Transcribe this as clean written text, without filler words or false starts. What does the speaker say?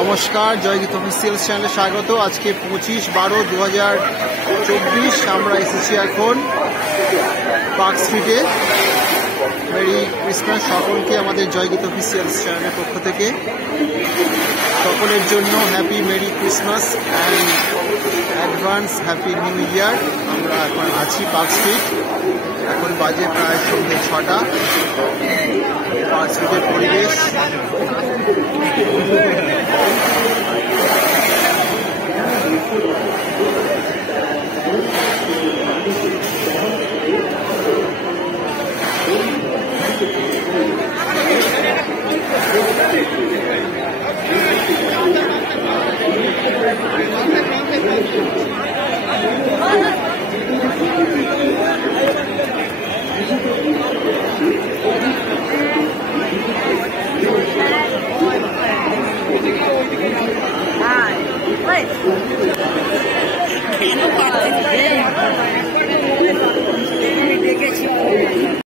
নমস্কার, জয়গীত অফিসিয়াল চ্যানেলে স্বাগত। আজকে 25/12/2024 আমরা এসেছি এখন পার্ক স্ট্রিটে। মেরি ক্রিসমাস সকলকে আমাদের জয়গীত অফিসিয়াল চ্যানেলের পক্ষ থেকে। সকলের জন্য happy merry Christmas and advance happy new year. আমরা এখন আছি পার্ক স্ট্রিট, এখন বাজে প্রায় সন্ধ্যে 6টা। পার্ক স্ট্রিটের পরিবেশ Hi. Wait.